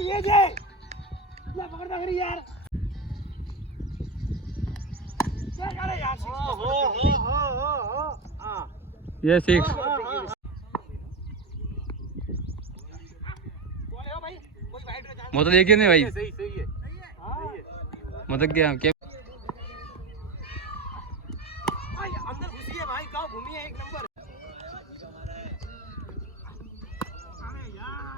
ये जे क्या पकड़ पकड़ी यार क्या करे यार हो हां ये 6 बोले हो भाई कोई वाइड रे चांस मतलब देखिए नहीं भाई सही है मतलब क्या क्या भाई अंदर घुसी है भाई कहां घूमी है एक नंबर अरे यार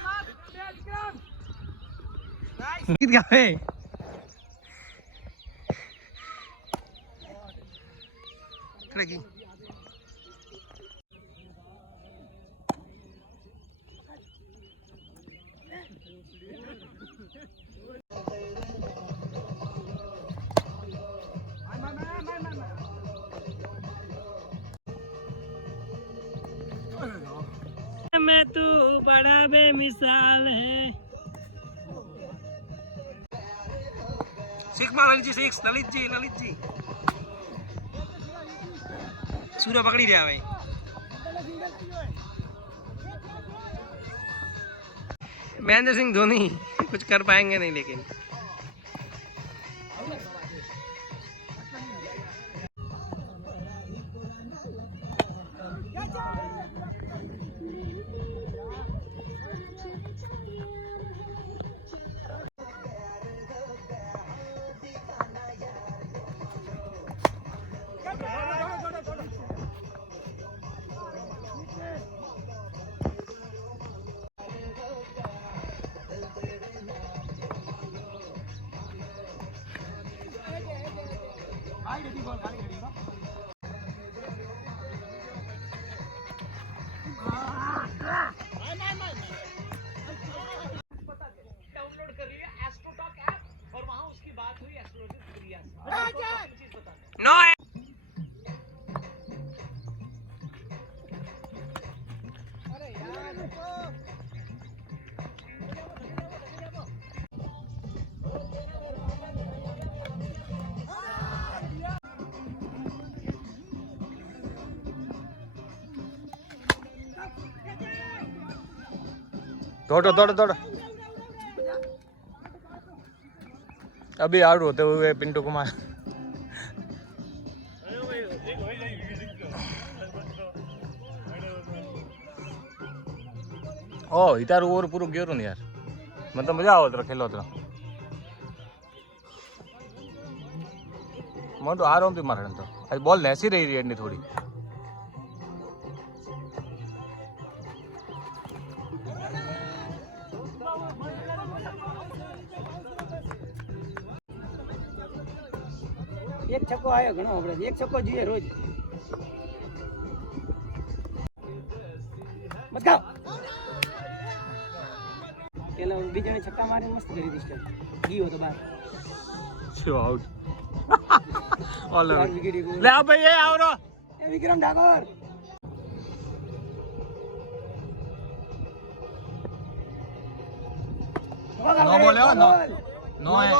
मार विक्रम नाइस क्या है लगी मैं तू बड़ा बेमिसाल है सिक्स मार ललित जी सूर्य पकड़ी रहा भाई महेंद्र सिंह धोनी कुछ कर पाएंगे नहीं लेकिन डाउनलोड कर लिया एस्ट्रोटॉक ऐप और वहां उसकी बात हुई एस्ट्रोलॉजी क्रिया से चीज बता नो अरे यार दौड़ अभी आउट होते हुए पिंटू कुमार ओ इतार ओवर पूरो गयो तो नहीं यार मतलब मजा आवत रहा खेलो तो मोटो आराम थी मारने तो आज बॉल नेसी रही एडनी थोड़ी एक छक्को आयो घणो આપણે એક છક્કો જોઈએ રોજ મત ગાઓ પેલા બીજાને છક્કા મારે મસ્ત કરી દીધી ગયો તો બાર છો આઉટ ઓલ લે આ ભાઈ એ આવરો એ વિક્રમ ઠાકોર नो बोले हो नो नो है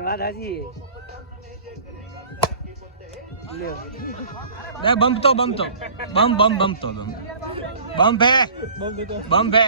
વાત હાજી લે दे बम तो बम है